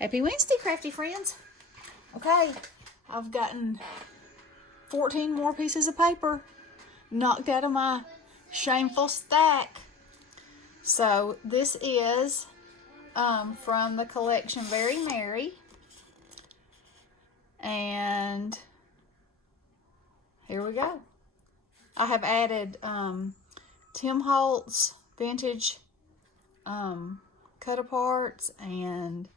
Happy Wednesday, crafty friends. Okay, I've gotten 14 more pieces of paper knocked out of my shameful stack. So this is from the collection Very Merry. And here we go. I have added Tim Holtz vintage cut-aparts and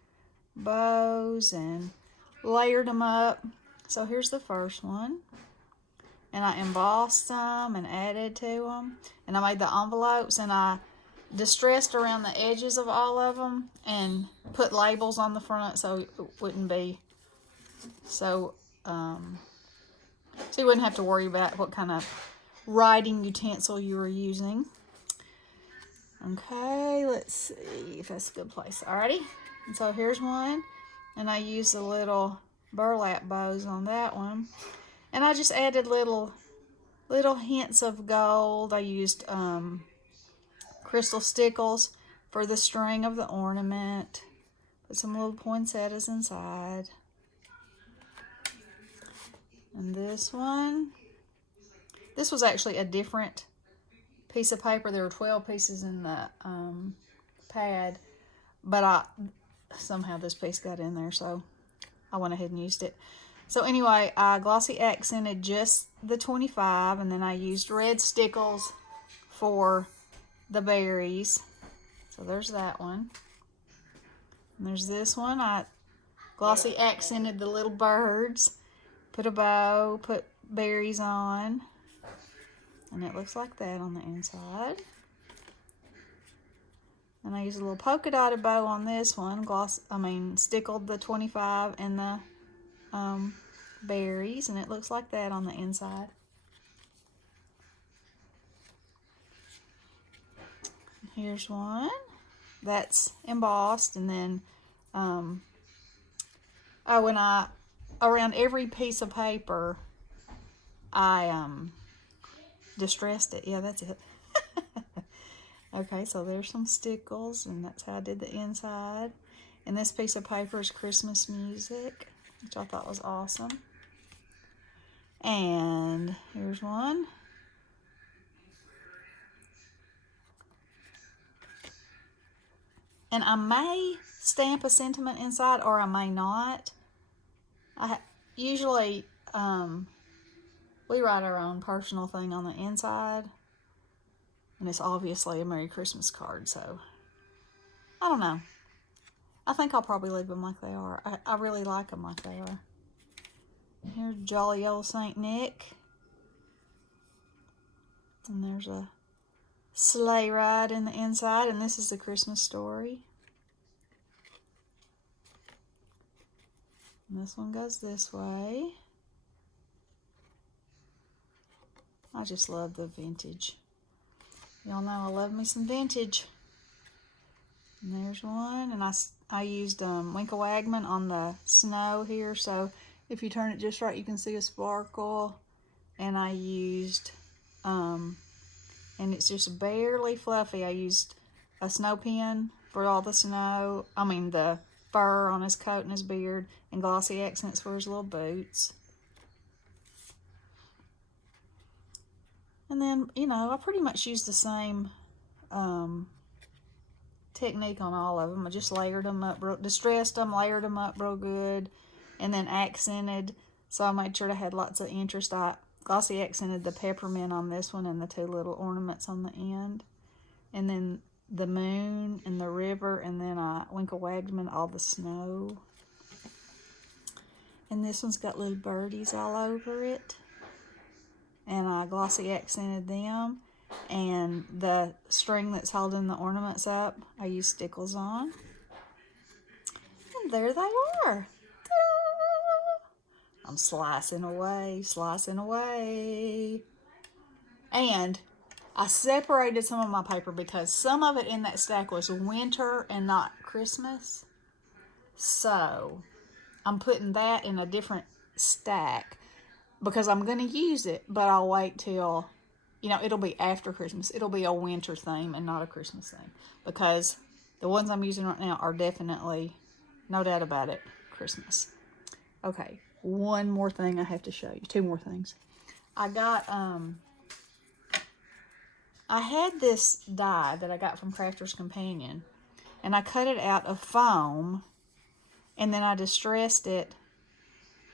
bows and layered them up. So here's the first one. And I embossed some and added to them. And I made the envelopes and I distressed around the edges of all of them and put labels on the front so it wouldn't be so you wouldn't have to worry about what kind of writing utensil you were using. Okay, let's see if that's a good place. Alrighty, and so here's one, and I used the little burlap bows on that one, and I just added little hints of gold. I used crystal stickles for the string of the ornament. Put some little poinsettias inside. And this one, this was actually a different piece of paper. There were 12 pieces in the pad, but somehow this piece got in there, so I went ahead and used it. So anyway, I glossy accented just the 25, and then I used red stickles for the berries. So there's that one. And there's this one. I glossy accented the little birds, put a bow, put berries on, and it looks like that on the inside. And I used a little polka dotted bow on this one. Stickled the 25 and the berries, and it looks like that on the inside. Here's one that's embossed, and then around every piece of paper I distressed it. Yeah, that's it. Okay, so there's some stickles, and that's how I did the inside. And this piece of paper is Christmas music, which I thought was awesome. And here's one. And I may stamp a sentiment inside, or I may not. Usually we write our own personal thing on the inside, and it's obviously a Merry Christmas card, so I don't know. I think I'll probably leave them like they are. I really like them like they are. Here's Jolly Old Saint Nick. And there's a sleigh ride in the inside, and this is the Christmas story. And this one goes this way. I just love the vintage. Y'all know I love me some vintage. And there's one, and I used Winkle Wagman on the snow here, so if you turn it just right, you can see a sparkle. And I used, and it's just barely fluffy. I used a snow pin for all the snow. The fur on his coat and his beard, and glossy accents for his little boots. And then, I pretty much used the same technique on all of them. I just layered them up, distressed them, layered them up real good, and then accented. So I made sure I had lots of interest. I glossy accented the peppermint on this one and the two little ornaments on the end. And then the moon and the river, and then I Winkle Wagman all the snow. And this one's got little birdies all over it. And I glossy accented them. And the string that's holding the ornaments up, I used stickles on. And there they are. I'm slicing away. And I separated some of my paper because some of it in that stack was winter and not Christmas. So I'm putting that in a different stack because I'm going to use it, but I'll wait till, it'll be after Christmas. It'll be a winter theme and not a Christmas theme, because the ones I'm using right now are definitely No doubt about it. Christmas. Okay, one more thing I have to show you. Two more things. I got, I had this die that I got from Crafter's Companion, and I cut it out of foam, and then I distressed it,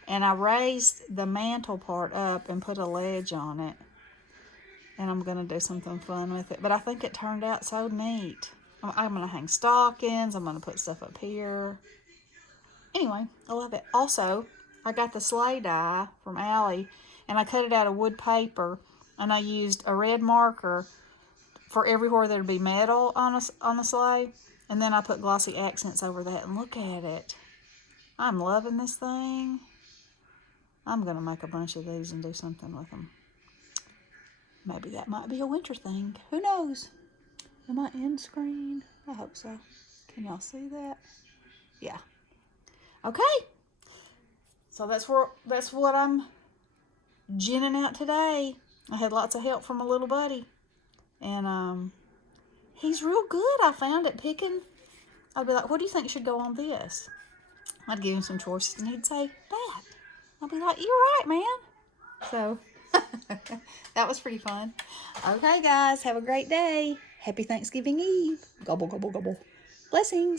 and I raised the mantle part up and put a ledge on it, and I'm going to do something fun with it. But I think it turned out so neat. I'm going to hang stockings. I'm going to put stuff up here. Anyway, I love it. Also, I got the sleigh die from Allie, and I cut it out of wood paper, and I used a red marker for everywhere there'd be metal on the sleigh, and then I put glossy accents over that, and look at it. I'm loving this thing. I'm going to make a bunch of these and do something with them. Maybe that might be a winter thing. Who knows? Am I in screen? I hope so. Can y'all see that? Yeah. Okay. So that's what I'm ginning out today. I had lots of help from a little buddy. And he's real good. I found at picking. I'd be like, what do you think should go on this? I'd give him some choices and he'd say, that. I'd be like, you're right, man. So that was pretty fun. Okay, guys, have a great day. Happy Thanksgiving Eve. Gobble, gobble, gobble. Blessings.